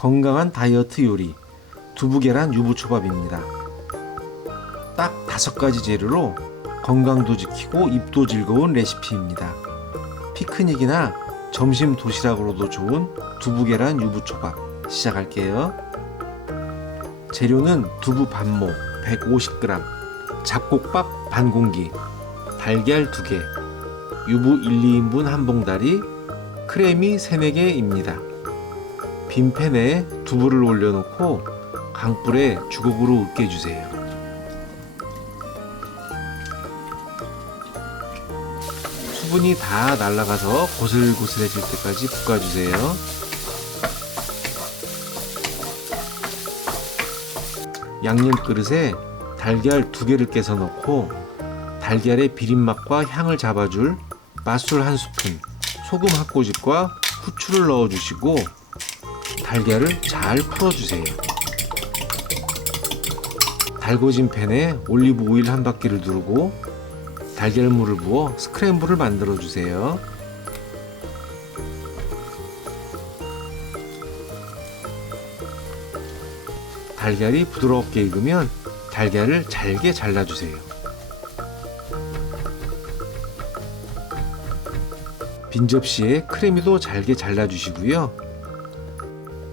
건강한 다이어트 요리 두부계란 유부초밥입니다. 딱 5가지 재료로 건강도 지키고 입도 즐거운 레시피입니다. 피크닉이나 점심 도시락으로도 좋은 두부계란 유부초밥 시작할게요. 재료는 두부 반모 150g, 잡곡밥 반 공기, 달걀 2개, 유부 1, 2인분 한 봉다리, 크래미 3, 4개입니다. 빈 팬에 두부를 올려놓고 강불에 주걱으로 으깨주세요. 수분이 다 날아가서 고슬고슬해질 때까지 볶아주세요. 양념 그릇에 달걀 2개를 깨서 넣고 달걀의 비린맛과 향을 잡아줄 맛술 1스푼, 소금 한 꼬집과 후추를 넣어주시고 달걀을 잘 풀어주세요. 달궈진 팬에 올리브 오일 한 바퀴를 두르고 달걀물을 부어 스크램블을 만들어 주세요. 달걀이 부드럽게 익으면 달걀을 잘게 잘라주세요. 빈 접시에 크래미도 잘게 잘라주시고요.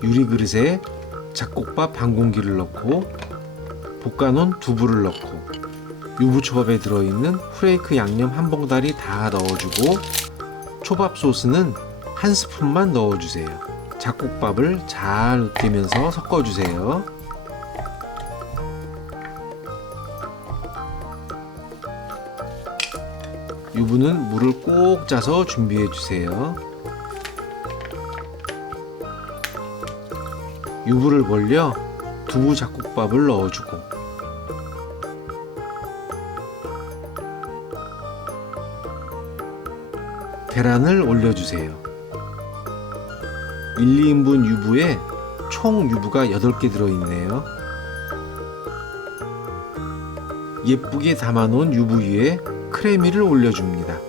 유리 그릇에 잡곡밥 반 공기를 넣고 볶아놓은 두부를 넣고 유부초밥에 들어있는 후레이크 양념 한 봉다리 다 넣어주고 초밥 소스는 1스푼만 넣어주세요. 잡곡밥을 잘 으깨면서 섞어주세요. 유부는 물을 꼭 짜서 준비해주세요. 유부를 벌려 두부 잡곡밥을 넣어주고 계란을 올려주세요. 1, 2인분 유부에 총 유부가 8개 들어있네요. 예쁘게 담아놓은 유부 위에 크래미를 올려줍니다.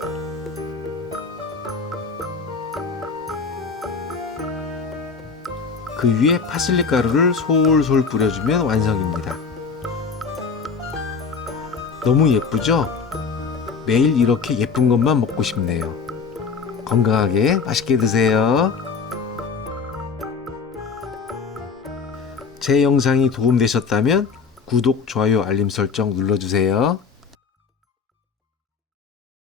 그 위에 파슬리 가루를 솔솔 뿌려주면 완성입니다. 너무 예쁘죠? 매일 이렇게 예쁜 것만 먹고 싶네요. 건강하게 맛있게 드세요. 제 영상이 도움되셨다면 구독, 좋아요, 알림 설정 눌러주세요.